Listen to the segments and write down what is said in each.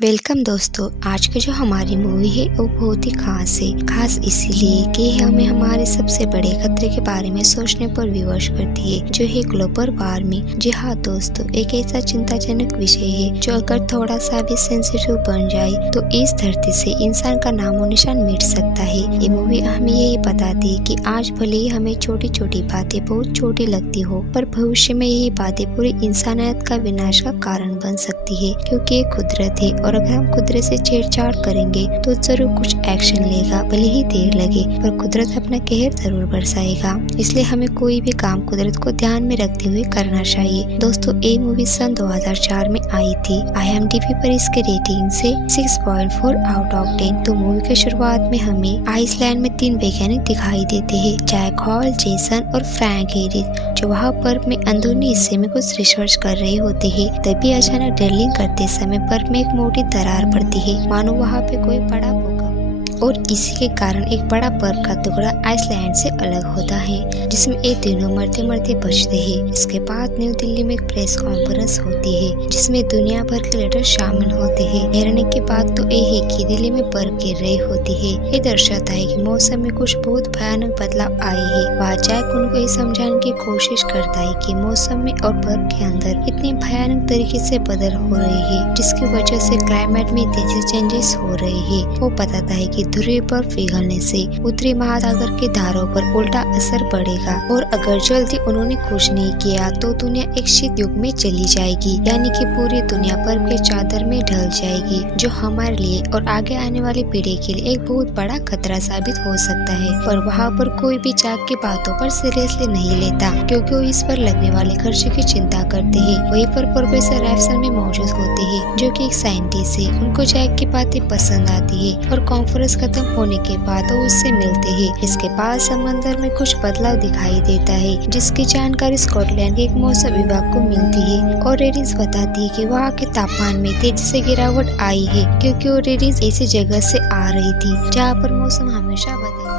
Welcome दोस्तों। आज की जो हमारी मूवी है वो बहुत ही खास है। खास इसीलिए कि हमें हमारे सबसे बड़े खतरे के बारे में सोचने पर विवश करती है, जो है ग्लोबल वार्मिंग। जी हाँ दोस्तों, एक ऐसा चिंताजनक विषय है जो अगर थोड़ा सा भी सेंसिटिव बन जाए तो इस धरती से इंसान का नामो निशान मिट सकता है। ये मूवी हमें यही बताती है कि आज भले ही हमें छोटी छोटी बातें बहुत छोटी लगती हो, पर भविष्य में यही बातें पूरी इंसानियत का विनाश का कारण बन सकती है, क्योंकि ये कुदरत है और अगर हम कुदरत से छेड़छाड़ करेंगे तो जरूर कुछ एक्शन लेगा। भले ही देर लगे पर कुदरत अपना कहर जरूर बरसाएगा। इसलिए हमें कोई भी काम कुदरत को ध्यान में रखते हुए करना चाहिए। दोस्तों, ये मूवी सन 2004 में आई थी। IMDb पर इसके रेटिंग से 6.4 आउट ऑफ 10। तो मूवी के शुरुआत में हमें आइसलैंड में 3 वैज्ञानिक दिखाई देते हैं, जैक हॉल, जेसन और फ्रैंक हैरिस, जो वहाँ बर्फ में अंदरूनी हिस्से में कुछ रिसर्च कर रहे होते हैं। तभी अचानक ड्रिलिंग करते समय बर्फ में एक मोटी दरार पड़ती है, मानो वहाँ पे कोई बड़ा भूकंप, और इसी के कारण एक बड़ा बर्फ का टुकड़ा आइसलैंड से अलग होता है, जिसमें ये तीनों मरते मरते बचते हैं। इसके बाद न्यू दिल्ली में एक प्रेस कॉन्फ्रेंस होती है, जिसमें दुनिया भर के लीडर शामिल होते हैं। हैरानी की बात तो ये है कि दिल्ली में बर्फ गिर रही होती है। ये दर्शाता है कि मौसम में कुछ बहुत भयानक बदलाव आए हैं। वहाँ जैक उनको ये समझाने की कोशिश करता है कि मौसम में और बर्फ के अंदर इतनी भयानक तरीके से बदल हो रही है, जिसकी वजह से क्लाइमेट में तेजी चेंजेस हो रहे हैं। वो बताता है कि ध्रुवीय बर्फ पिघलने से उत्तरी महासागर के धारों पर उल्टा असर पड़ेगा, और अगर जल्दी उन्होंने कुछ नहीं किया तो दुनिया एक शीत युग में चली जाएगी, यानी कि पूरी दुनिया बर्फ के चादर में ढल जाएगी, जो हमारे लिए और आगे आने वाली पीढ़ी के लिए एक बहुत बड़ा खतरा साबित हो सकता है। पर वहाँ पर कोई भी जैक की बातों पर सीरियसली नहीं लेता, क्योंकि वो इस पर लगने वाले खर्चे की चिंता करते हैं। वहीं पर प्रोफेसर रैफसन भी मौजूद होते हैं, जो कि एक साइंटिस्ट है। उनको जैक की बातें पसंद आती है और कॉन्फ्रेंस खत्म होने के बाद वो उससे मिलते हैं। इसके बाद समंदर में कुछ बदलाव दिखाई देता है, जिसकी जानकारी स्कॉटलैंड के एक मौसम विभाग को मिलती है, और रेडिंग्स बताती है कि वहाँ के तापमान में तेजी से गिरावट आई है, क्योंकि वो रेडिंग्स ऐसी जगह से आ रही थी जहाँ पर मौसम हमेशा बदलता है।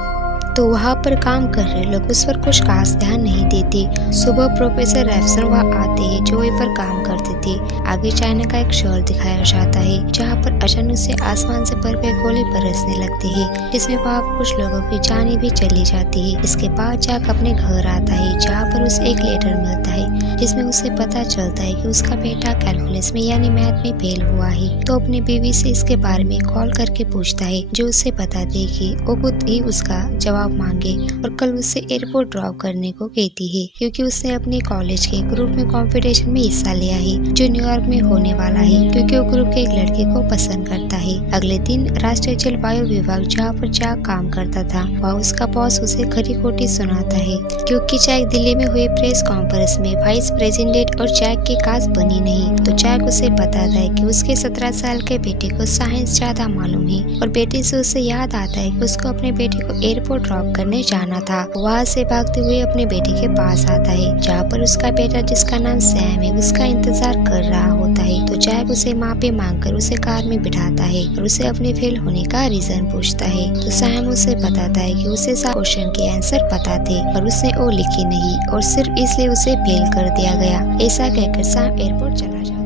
तो वहाँ पर काम कर रहे लोग उस पर कुछ खास ध्यान नहीं देते। सुबह प्रोफेसर रैफसन वहाँ आते हैं, जो वहीं पर काम करते थे। आगे चाइना का एक शहर दिखाया जाता है, जहाँ पर अचानक से आसमान से बर्फ के गोले बरसने लगते हैं, जिसमें वहाँ कुछ लोगों की जानें भी चली जाती है। इसके बाद जैक अपने घर आता है, जहाँ पर उसे एक लेटर मिलता है, जिसमें उसे पता चलता है कि उसका बेटा कैलकुलस में यानी मैथ में फेल हुआ है। तो अपनी बीवी से इसके बारे में कॉल करके पूछता है, जो उसे बताते है कि वो खुद ही उसका जवाब मांगे और कल उसे एयरपोर्ट ड्रॉप करने को कहती है, क्योंकि उसने अपने कॉलेज के ग्रुप में कंपटीशन में हिस्सा लिया है, जो न्यूयॉर्क में होने वाला है, क्योंकि वो ग्रुप के एक लड़के को पसंद करता है। अगले दिन राष्ट्रीय जलवायु विभाग, जहाँ पर जैक काम करता था, वहाँ उसका बॉस उसे खरी खोटी सुनाता है, क्योंकि जैक दिल्ली में हुए प्रेस कॉन्फ्रेंस में वाइस प्रेसिडेंट और जैक की काज बनी नहीं। तो जैक उसे बताता है कि उसके 17 साल के बेटे को साइंस ज्यादा मालूम है, और बेटे से उसे याद आता है कि उसको अपने बेटे को एयरपोर्ट ड्रॉप करने जाना था। वहाँ से भागते हुए अपने बेटे के पास आता है, जहाँ पर उसका बेटा, जिसका नाम सैम है, उसका इंतजार कर रहा होता है। तो जैक उसे माफी मांगकर उसे कार में बिठाता है और उसे अपने फेल होने का रीजन पूछता है। तो सैम उसे बताता है कि उसे सब क्वेश्चन के आंसर पता थे, पर उसने वो लिखे नहीं, और सिर्फ इसलिए उसे फेल कर दिया गया। ऐसा कहकर सैम एयरपोर्ट चला जाता है।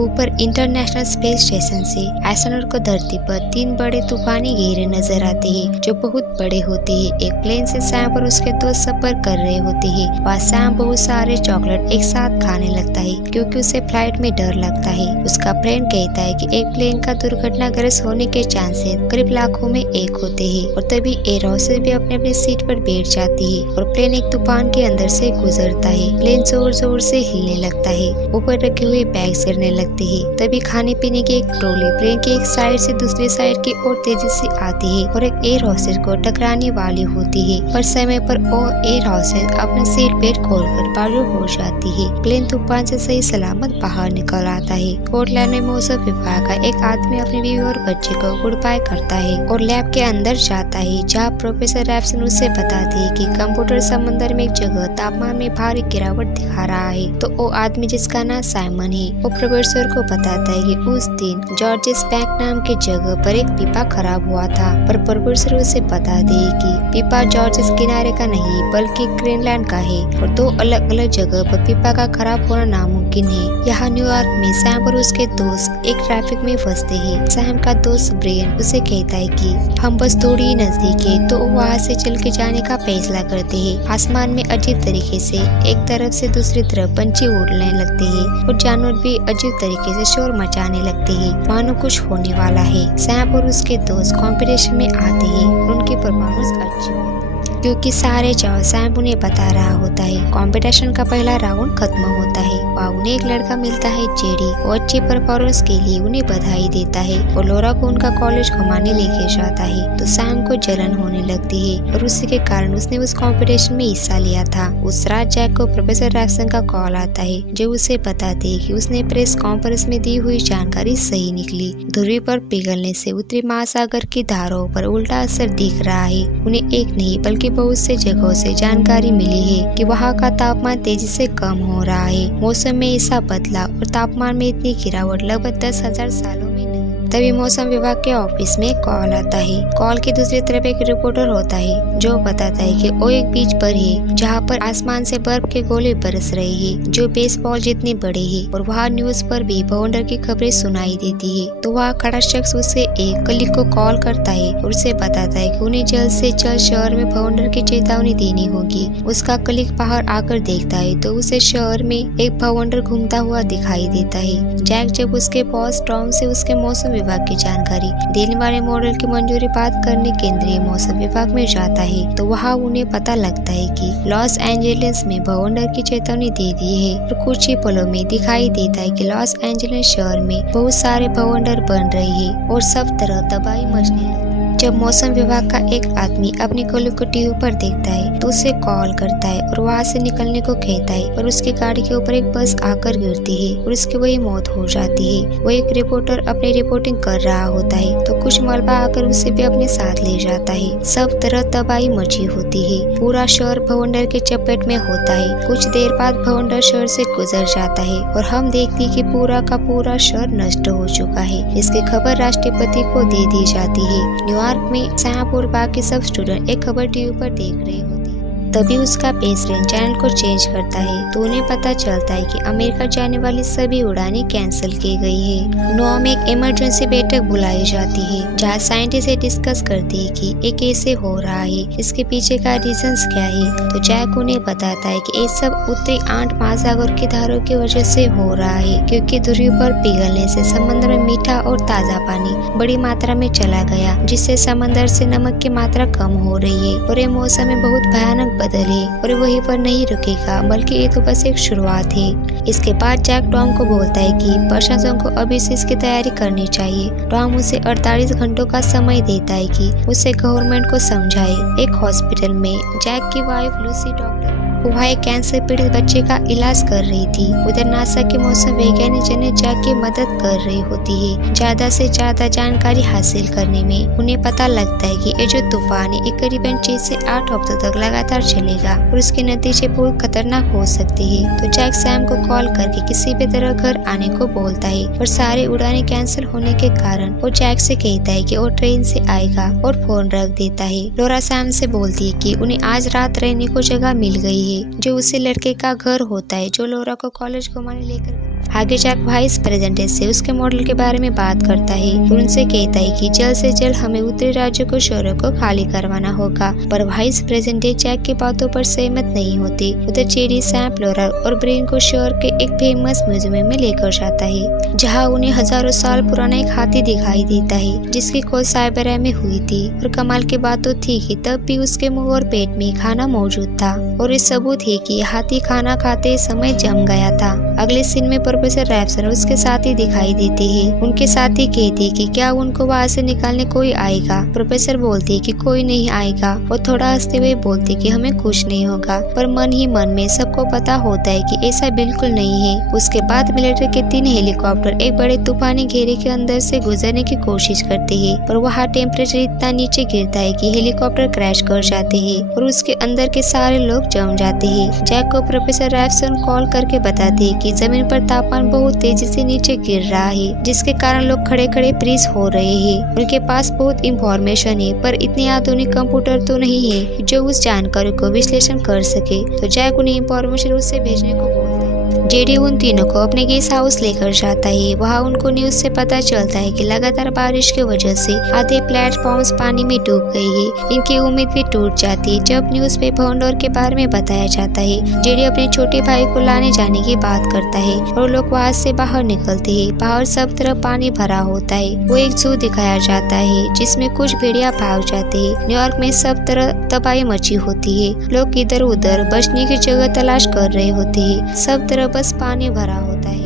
ऊपर इंटरनेशनल स्पेस स्टेशन से एस्ट्रोनॉट को धरती पर 3 बड़े तूफानी घेरे नजर आते हैं, जो बहुत बड़े होते हैं। एक प्लेन से सैम और उसके दोस्त सफर कर रहे होते हैं। वहाँ सैम बहुत सारे चॉकलेट एक साथ खाने लगता है, क्योंकि उसे फ्लाइट में डर लगता है। उसका फ्रेंड कहता है कि एक प्लेन का दुर्घटनाग्रस्त होने के चांसेस करीब लाखों में 1 होते हैं, और तभी एयर होस्टेस भी अपने अपने सीट पर बैठ जाती है, और प्लेन एक तूफान के अंदर से गुजरता है। प्लेन जोर जोर से हिलने लगता है, ऊपर रखे हुए बैग्स गिरने लगते हैं। तभी खाने पीने की एक ट्रॉली प्लेन के एक साइड से दूसरी साइड की ओर तेजी से आती है, और एक एयर होस्टेस को टकराने वाली होती है, पर समय पर वो एयर होस्टेस अपना सीट बेल्ट खोलकर बाजू हो जाती है। प्लेन तूफान से सही सलामत बाहर निकल आता है। स्कॉटलैंड में मौसम विभाग का एक आदमी अपनी बीवी और बच्चे को गुड बाय करता है और लैब के अंदर जाता है, जहाँ प्रोफेसर रैफसन उसे बताती है कि कंप्यूटर समंदर में एक जगह तापमान में भारी गिरावट दिखा रहा है। तो वो आदमी जिसका नाम साइमन है वो प्रोफेसर को बताता है कि उस दिन जॉर्जेस बैंक नाम की जगह पर एक पीपा खराब हुआ था, पर प्रोफेसर उसे बता दे कि पीपा जॉर्जेस किनारे का नहीं बल्कि ग्रीनलैंड का है और दो अलग अलग जगह पर पीपा का खराब होना नामुमकिन है। यहाँ न्यूयॉर्क में सैम और उसके दोस्त एक ट्रैफिक में फंसते हैं। सैम का दोस्त ब्रेन उसे कहता है कि हम बस थोड़ी ही नजदीक है, तो वहाँ से चल के जाने का फैसला करते हैं। आसमान में अजीब तरीके से एक तरफ से दूसरी तरफ पंछी उड़ने लगते हैं और जानवर भी अजीब तरीके से शोर मचाने लगते हैं, मानो कुछ होने वाला है। सैम और उसके दोस्त कंपटीशन में आते हैं और उनकी परफॉर्मेंस अच्छी होती है क्योंकि सारे चाव सैम उन्हें बता रहा होता है। कंपटीशन का पहला राउंड खत्म होता है। वहाँ उन्हें एक लड़का मिलता है जेडी, वो अच्छी परफॉर्मेंस के लिए उन्हें बधाई देता है और लोरा को उनका कॉलेज घुमाने लेके जाता है। तो सैम को जलन होने लगती है और उसी के कारण उसने उस कंपटीशन में हिस्सा लिया था। उस रात जैक को प्रोफेसर रैक्सन का कॉल आता है जो उसे बताते है कि उसने प्रेस कॉन्फ्रेंस में दी हुई जानकारी सही निकली। ध्रुवी पर पिघलने से उत्तरी महासागर की धाराओं पर उल्टा असर दिख रहा है। उन्हें एक नहीं बल्कि बहुत से जगहों से जानकारी मिली है कि वहाँ का तापमान तेजी से कम हो रहा है। मौसम में ऐसा बदलाव और तापमान में इतनी गिरावट लगभग 10,000 सालों में नहीं। तभी मौसम विभाग के ऑफिस में कॉल आता है। कॉल की दूसरी तरफ एक रिपोर्टर होता है जो बताता है कि वो एक बीच पर है जहाँ पर आसमान से बर्फ के गोले बरस रहे हैं जो बेसबॉल जितने बड़े हैं और वहाँ न्यूज पर भी बवंडर की खबरें सुनाई देती है। तो वहाँ खड़ा शख्स उसे एक कलीग को कॉल करता है और उसे बताता है कि उन्हें जल्द से जल्द शहर में बवंडर की चेतावनी देनी होगी। उसका कलीग बाहर आकर देखता है तो उसे शहर में एक बवंडर घूमता हुआ दिखाई देता है। जैक जब उसके बॉस टॉम से उसके मौसम विभाग की जानकारी देने वाले मॉडल की मंजूरी बात करने केंद्रीय मौसम विभाग में जाता है तो वहाँ उन्हें पता लगता है कि लॉस एंजेलिस में बवंडर की चेतावनी दे दी है और कुछ ही पलों में दिखाई देता है कि लॉस एंजेलिस शहर में बहुत सारे बवंडर बन रहे हैं और सब तरह तबाही मचने लगी। जब मौसम विभाग का एक आदमी अपनी कॉलिंग को टीवी पर देखता है तो उसे कॉल करता है और वहाँ से निकलने को कहता है, पर उसकी गाड़ी के ऊपर एक बस आकर गिरती है और उसकी वही मौत हो जाती है। वो एक रिपोर्टर अपनी रिपोर्टिंग कर रहा होता है तो कुछ मलबा आकर उसे भी अपने साथ ले जाता है। सब तरह तबाही मची होती है। पूरा शहर बवंडर के चपेट में होता है। कुछ देर बाद बवंडर शहर से गुजर जाता है और हम देखते कि पूरा का पूरा शहर नष्ट हो चुका है। इसकी खबर राष्ट्रपति को दे दी जाती है। न्यूयॉर्क में सैम और बाकी सब स्टूडेंट एक खबर टीवी पर देख रहे होते हैं। तभी उसका प्रेसिडेंट चैनल को चेंज करता है तो उन्हें पता चलता है कि अमेरिका जाने वाली सभी उड़ानें कैंसिल की गई है। नोआ में एक इमरजेंसी बैठक बुलाई जाती है जहाँ साइंटिस्ट डिस्कस करते हैं कि ये कैसे हो रहा है, इसके पीछे का रीजंस क्या है। तो जैक उन्हें बताता है कि ये सब उत्तरी आंट महासागर की धारों की वजह से हो रहा है क्योंकि ध्रुवी पर पिघलने से समंदर में मीठा और ताज़ा पानी बड़ी मात्रा में चला गया जिससे समंदर से नमक की मात्रा कम हो रही है और ये मौसम में बहुत भयानक बदले और वहीं पर नहीं रुकेगा बल्कि ये तो बस एक शुरुआत है। इसके बाद जैक टॉम को बोलता है कि प्रशासन को अभी से इसकी तैयारी करनी चाहिए। टॉम उसे 48 घंटों का समय देता है कि उसे गवर्नमेंट को समझाए। एक हॉस्पिटल में जैक की वाइफ लूसी डॉक्टर वहाँ एक कैंसर पीड़ित बच्चे का इलाज कर रही थी। उधर नासा के मौसम वैज्ञानिक जने जैक की मदद कर रही होती है। ज्यादा से ज्यादा जानकारी हासिल करने में उन्हें पता लगता है कि ये जो तूफान है ये करीबन 6 से 8 हफ्तों तक लगातार चलेगा और उसके नतीजे बहुत खतरनाक हो सकते हैं। तो जैक सैम को कॉल करके किसी भी तरह घर आने को बोलता है और सारी उड़ानें कैंसिल होने के कारण वो जैक से कहता है कि वो ट्रेन से आएगा और फोन रख देता है। लोरा सैम से बोलती है कि उन्हें आज रात रहने को जगह मिल गई है जो उसी लड़के का घर होता है जो लोरा को कॉलेज घुमाने लेकर। आगे जैक वाइस प्रेसिडेंट से उसके मॉडल के बारे में बात करता है और उनसे कहता है कि जल्द से जल्द हमें उत्तरी राज्यों को शहरों को खाली करवाना होगा, पर वाइस प्रेसिडेंट जैक की बातों पर सहमत नहीं होते। उधर चेरी सैम लोरा और ब्रेन को शहर के एक फेमस म्यूजियम में लेकर जाता है जहाँ उन्हें हजारों साल पुराना एक हाथी दिखाई देता है जिसकी खोज साइबेरिया में हुई थी। और कमाल की बात तो थी कि तब भी उसके मुंह और पेट में खाना मौजूद था और इस सबूत है कि हाथी खाना खाते समय जम गया था। अगले सीन में प्रोफेसर रैप्सन उसके साथी दिखाई देते हैं। उनके साथी कहते हैं कि क्या उनको वहाँ से निकालने कोई आएगा। प्रोफेसर बोलते हैं कि कोई नहीं आएगा और थोड़ा हंसते हुए बोलते कि हमें कुछ नहीं होगा, पर मन ही मन में सबको पता होता है कि ऐसा बिल्कुल नहीं है। उसके बाद मिलिट्री के 3 हेलीकॉप्टर एक बड़े तूफानी घेरे के अंदर से गुजरने की कोशिश करते हैं, पर वहाँ टेम्परेचर इतना नीचे गिरता है कि हेलीकॉप्टर क्रैश कर जाते हैं और उसके अंदर के सारे लोग जम जाते हैं। जैक को प्रोफेसर रैप्सन कॉल करके बताते हैं कि जमीन पर तापमान बहुत तेजी से नीचे गिर रहा है, जिसके कारण लोग खड़े खड़े फ्रीज हो रहे हैं। उनके पास बहुत इंफॉर्मेशन है, पर इतने आधुनिक कंप्यूटर तो नहीं है जो उस जानकारी को विश्लेषण कर सके। तो जैक उन्हें इंफॉर्मेशन उससे भेजने को बोलता है। जेडी उन तीनों को अपने गेस्ट हाउस लेकर जाता है। वहाँ उनको न्यूज से पता चलता है कि लगातार बारिश की वजह से आधे प्लेटफॉर्म्स पानी में डूब गए हैं। इनकी उम्मीद भी टूट जाती है जब न्यूज पे भवंडर के बारे में बताया जाता है। जेडी अपने छोटे भाई को लाने जाने की बात करता है और लोग वहाँ से बाहर निकलते हैं। बाहर सब तरफ पानी भरा होता है। वो एक जू दिखाया जाता है जिसमें कुछ भेड़िया भाग जाते हैं। न्यूयॉर्क में सब तरफ तबाही मची होती है। लोग इधर उधर बचने की जगह तलाश कर रहे होते हैं। सब तरफ बस पानी भरा होता है।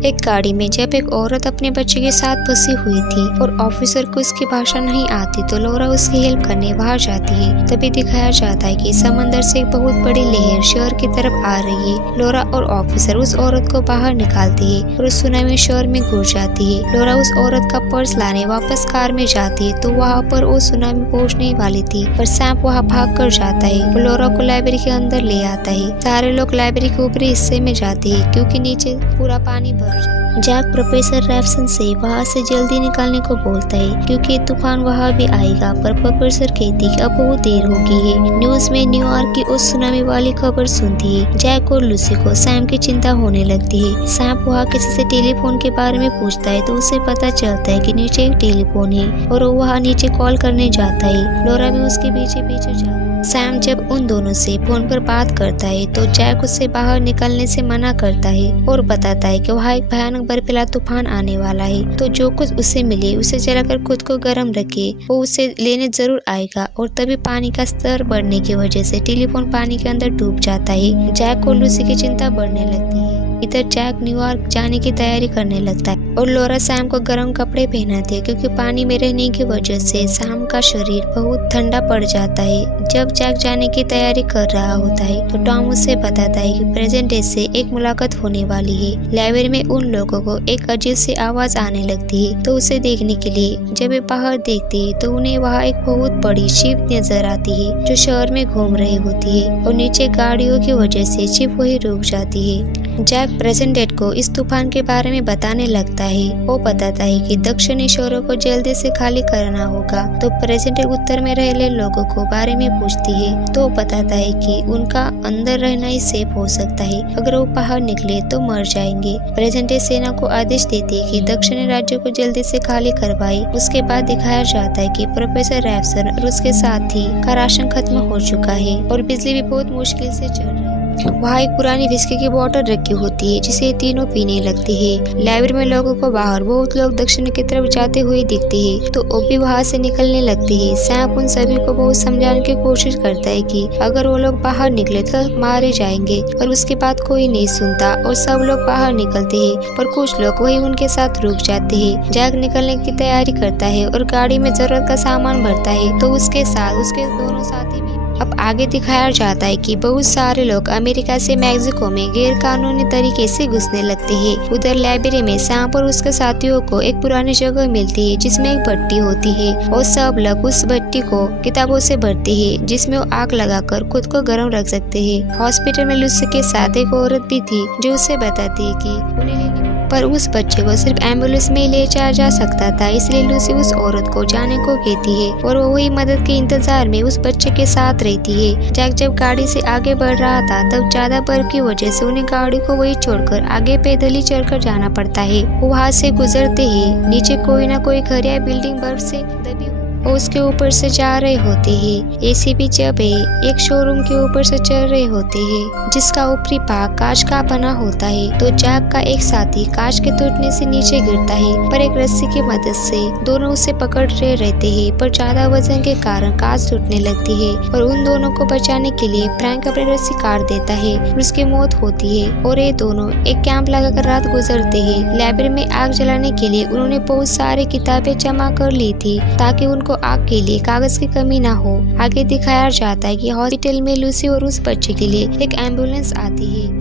एक गाड़ी में जब एक औरत अपने बच्चे के साथ फंसी हुई थी और ऑफिसर को उसकी भाषा नहीं आती तो लौरा उसकी हेल्प करने बाहर जाती है। तभी दिखाया जाता है कि समंदर से एक बहुत बड़ी लहर शहर की तरफ आ रही है। लौरा और ऑफिसर उस औरत को बाहर निकालते हैं और उस सुनामी शहर में घुस जाती है। लौरा उस औरत का पर्स लाने वापस कार में जाती है तो वहाँ पर वो सुनामी पहुँचने वाली थी, पर सैम वहाँ भाग कर जाता है। वो लौरा को लाइब्रेरी के अंदर ले आता है। सारे लोग लाइब्रेरी के ऊपरी हिस्से में जाते हैं क्योंकि नीचे पूरा पानी जैक प्रोफेसर रैप्सन से वहाँ से जल्दी निकालने को बोलता है क्योंकि तूफान वहाँ भी आएगा, पर प्रोफेसर कहती है कि अब बहुत देर हो गई है। न्यूज में न्यूयॉर्क की उस सुनामी वाली खबर सुनती है। जैक और लूसी को सैम की चिंता होने लगती है। सैम वहाँ किसी से टेलीफोन के बारे में पूछता है तो उसे पता चलता है कि नीचे एक टेलीफोन है और वो वहाँ नीचे कॉल करने जाता है। लौरा भी उसके पीछे पीछे जाता है। सैम जब उन दोनों से फोन पर बात करता है तो जैक उससे बाहर निकलने से मना करता है और बताता है कि वहाँ एक भयानक बर्फीला तूफान आने वाला है, तो जो कुछ उसे मिले उसे जलाकर खुद को गर्म रखे। वो उसे लेने जरूर आएगा। और तभी पानी का स्तर बढ़ने की वजह से टेलीफोन पानी के अंदर डूब जाता है। जैक और लूसी की चिंता बढ़ने लगती है। इधर जैक न्यूयॉर्क जाने की तैयारी करने लगता है और लौरा सैम को गर्म कपड़े पहनाती है क्योंकि पानी में रहने की वजह से सैम का शरीर बहुत ठंडा पड़ जाता है। जब जैक जाने की तैयारी कर रहा होता है तो टॉम उसे बताता है कि प्रेजेंट डे से एक मुलाकात होने वाली है। लाइब्रेरी में उन लोगों को एक अजीब सी आवाज आने लगती है तो उसे देखने के लिए जब वे बाहर देखते हैं तो उन्हें वहाँ एक बहुत बड़ी शिप नजर आती है जो शहर में घूम रही होती है और नीचे गाड़ियों की वजह से शिप वही रुक जाती है। जैक प्रेजेंट डेट को इस तूफान के बारे में बताने लगता है। वो बताता है कि दक्षिणी शहरों को जल्दी से खाली करना होगा। तो प्रेजेंट उत्तर में रहे लोगों को बारे में पूछती है तो बताता है कि उनका अंदर रहना ही सेफ हो सकता है, अगर वो बाहर निकले तो मर जाएंगे। प्रेजेंट सेना को आदेश देती है कि दक्षिणी राज्यों को जल्दी से खाली करवाए। उसके बाद दिखाया जाता है कि प्रोफेसर रैप्सन और उसके साथी का राशन खत्म हो चुका है और बिजली भी बहुत मुश्किल से चल रही है। वहाँ एक पुरानी विस्की की बोतल रखी होती है जिसे तीनों पीने लगते हैं। लाइब्रेरी में लोगों को बाहर बहुत लोग दक्षिण की तरफ जाते हुए दिखते हैं तो वो भी वहाँ से निकलने लगते हैं। सैम उन सभी को बहुत समझाने की कोशिश करता है कि अगर वो लोग बाहर निकले तो मारे जाएंगे, पर उसकी बात कोई नहीं सुनता और सब लोग बाहर निकलते हैं, पर कुछ लोग वही उनके साथ रुक जाते हैं। जैक निकलने की तैयारी करता है और गाड़ी में जरूरत का सामान भरता है तो उसके साथ उसके दोनों साथी भी। अब आगे दिखाया जाता है कि बहुत सारे लोग अमेरिका से मैक्सिको में गैर कानूनी तरीके से घुसने लगते हैं। उधर लाइब्रेरी में सैम और उसके साथियों को एक पुरानी जगह मिलती है जिसमें एक भट्टी होती है और सब लोग उस भट्टी को किताबों से भरते हैं जिसमें वो आग लगाकर खुद को गर्म रख सकते हैं। हॉस्पिटल में लूसी के साथ एक औरत भी थी जो उसे बताती है कि उन्हें पर उस बच्चे को सिर्फ एम्बुलेंस में ले जाया जा सकता था, इसलिए लूसी उस औरत को जाने को कहती है और वो वही मदद के इंतजार में उस बच्चे के साथ रहती है। जैक जब गाड़ी से आगे बढ़ रहा था तब ज्यादा बर्फ की वजह से उन्हें गाड़ी को वही छोड़कर आगे पैदल ही चलकर जाना पड़ता है। वहाँ से गुजरते ही नीचे कोई ना कोई घर या बिल्डिंग बर्फ से दबी वो उसके ऊपर से जा रहे होते हैं। एसीपी जब एक शोरूम के ऊपर से चल रहे होते हैं जिसका ऊपरी भाग कांच का बना होता है, तो जैक का एक साथी कांच के टूटने से नीचे गिरता है, पर एक रस्सी की मदद से दोनों उसे पकड़ रहे रहते हैं, पर ज्यादा वजन के कारण कांच टूटने लगती है और उन दोनों को बचाने के लिए फ्रैंक अपनी रस्सी काट देता है और उसकी मौत होती है। और ये दोनों एक कैंप लगाकर रात गुजरते हैं। लाइब्रेरी में आग जलाने के लिए उन्होंने बहुत सारी किताबें जमा कर ली थी ताकि उनको आग के लिए कागज की कमी ना हो। आगे दिखाया जाता है कि हॉस्पिटल में लूसी और उस बच्चे के लिए एक एम्बुलेंस आती है।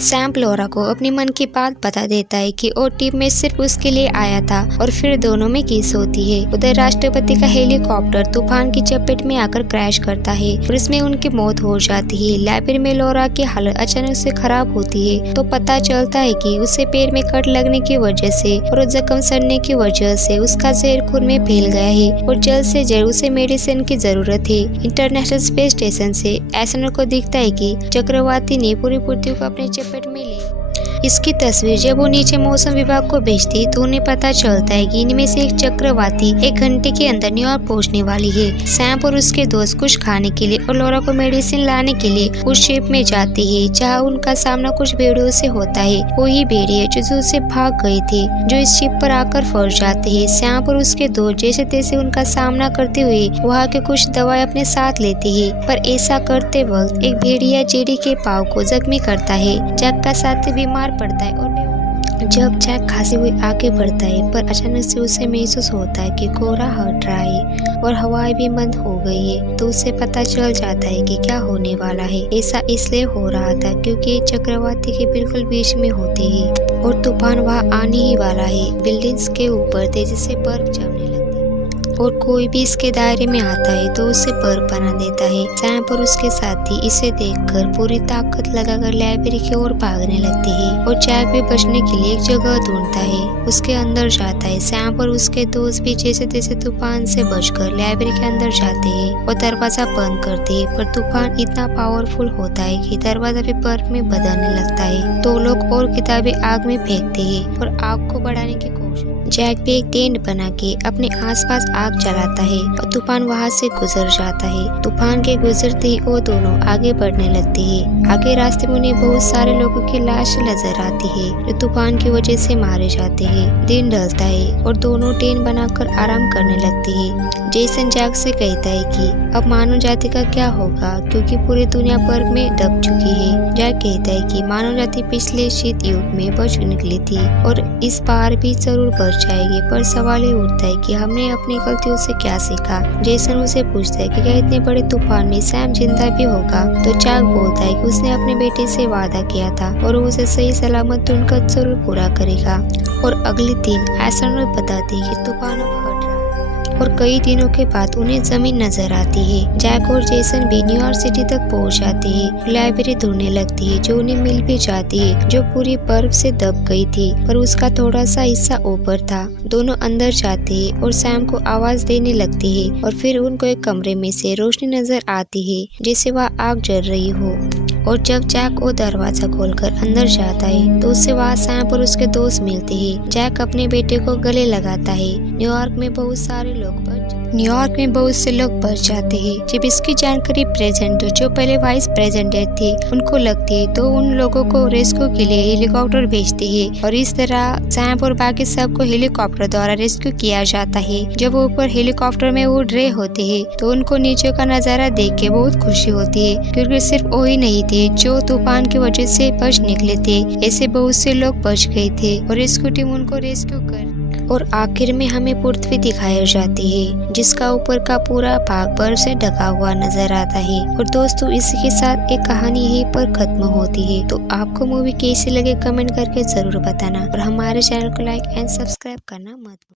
सैम लोरा को अपनी मन की बात बता देता है कि वो टीम में सिर्फ उसके लिए आया था और फिर दोनों में किस होती है। उधर राष्ट्रपति का हेलीकॉप्टर तूफान की चपेट में आकर क्रैश करता है और इसमें उनकी मौत हो जाती है। लाइब्रेरी में लोरा की हालत अचानक से खराब होती है तो पता चलता है कि उसे पैर में कट लगने की वजह से और जख्म सड़ने की वजह से उसका जहर खून में फैल गया है और जल्द से जल्द उसे मेडिसिन की जरूरत है। इंटरनेशनल स्पेस स्टेशन से एसएनओ को दिखता है कि चक्रवाती ने पूरी पृथ्वी को अपने चपेट में ली। इसकी तस्वीर जब वो नीचे मौसम विभाग को भेजती है तो उन्हें पता चलता है कि इनमें से एक चक्रवाती 1 घंटे के अंदर न्यूयॉर्क पहुंचने वाली है। सैम और उसके दोस्त कुछ खाने के लिए और लोरा को मेडिसिन लाने के लिए उस शिप में जाते हैं जहां उनका सामना कुछ भेड़ियों से होता है। वही भेड़िए जो जू से भाग गए थे जो इस शिप पर आकर फंस जाते हैं। सैम और उसके दोस्त जैसे तैसे उनका सामना करते हुए वहाँ के कुछ दवाएं अपने साथ लेते हैं, पर ऐसा करते वक्त एक भेड़िया जेडी के पाँव को जख्मी करता है। जैक का साथी बीमार पड़ता है और जब जैक खांसी हुए आगे बढ़ता है पर अचानक से उसे महसूस होता है कि कोहरा हट रहा है और हवाएं भी बंद हो गई है, तो उसे पता चल जाता है कि क्या होने वाला है। ऐसा इसलिए हो रहा था क्योंकि चक्रवाती के बिल्कुल बीच में होते हैं और तूफान वहाँ आने ही वाला है। बिल्डिंग्स के ऊपर तेजी से बर्फ जमने लगती है और कोई भी इसके दायरे में आता है तो उसे बर्फ बना देता है। सैम और उसके साथी इसे देखकर पूरी ताकत लगाकर लाइब्रेरी की ओर भागने लगते हैं और जैक भी बचने के लिए एक जगह ढूंढता है, उसके अंदर जाता है। सैम और उसके दोस्त भी जैसे तैसे तूफान से बचकर लाइब्रेरी के अंदर जाते हैं और दरवाजा बंद करते हैं, पर तूफान इतना पावरफुल होता है कि दरवाजा भी बर्फ में बदलने लगता है। तो लोग और किताबें आग में फेंकते हैं और आग को बढ़ाने की कोशिश। जैक भी एक टेंट बना के अपने आसपास आग जलाता है और तूफान वहाँ से गुजर जाता है। तूफान के गुजरते ही वो दोनों आगे बढ़ने लगते हैं। आगे रास्ते में उन्हें बहुत सारे लोगों की लाश नजर आती है जो तूफान की वजह से मारे जाते हैं। दिन ढलता है और दोनों टेंट बनाकर आराम करने लगते हैं। जेसन जैक से कहता है कि अब मानव जाति का क्या होगा क्योंकि पूरी दुनिया बर्फ में दब चुकी है। जैक कहता है कि मानव जाति पिछले शीत युग में बच निकली थी और इस बार भी जरूर बच जाएगी, पर सवाल ये उठता है कि हमने अपनी गलतियों से क्या सीखा। जेसन उसे पूछता है कि क्या इतने बड़े तूफान में सैम जिंदा भी होगा, तो जैक बोलता है कि उसने अपने बेटे से वादा किया था और वो उसे सही सलामत ढूंढकर जरूर पूरा करेगा। और अगले दिन एसएनओ बताती है कि तूफान अब हट रहा है और कई दिनों के बाद उन्हें जमीन नजर आती है। जैक और जेसन भी न्यूयॉर्क सिटी तक पहुंच जाते हैं। लाइब्रेरी ढूंढने लगती है जो उन्हें मिल भी जाती है, जो पूरी बर्फ से दब गई थी पर उसका थोड़ा सा हिस्सा ऊपर था। दोनों अंदर जाते हैं और सैम को आवाज देने लगते हैं और फिर उनको एक कमरे में से रोशनी नजर आती है जैसे वह आग जल रही हो। और जब जैक वो दरवाजा खोलकर अंदर जाता है तो उससे वहाँ सैम और उसके दोस्त मिलते हैं। जैक अपने बेटे को गले लगाता है। न्यूयॉर्क में बहुत से लोग बच जाते हैं। जब इसकी जानकारी प्रेसिडेंट जो पहले वाइस प्रेसिडेंट थे उनको लगती है तो उन लोगों को रेस्क्यू के लिए हेलीकॉप्टर भेजते हैं और इस तरह सैम और बाकी सबको हेलीकॉप्टर द्वारा रेस्क्यू किया जाता है। जब वो ऊपर हेलीकॉप्टर में उड़ रहे होते हैं तो उनको नीचे का नजारा देख के बहुत खुशी होती है क्योंकि सिर्फ वो ही नहीं थे जो तूफान की वजह से बच निकले थे, ऐसे बहुत से लोग बच गए थे और रेस्क्यू टीम उनको रेस्क्यू कर। और आखिर में हमें पृथ्वी दिखाई जाती है जिसका ऊपर का पूरा भाग बर्फ से ढका हुआ नजर आता है। और दोस्तों इसी के साथ एक कहानी यहीं पर खत्म होती है। तो आपको मूवी कैसी लगे कमेंट करके जरूर बताना और हमारे चैनल को लाइक एंड सब्सक्राइब करना मत भूलना।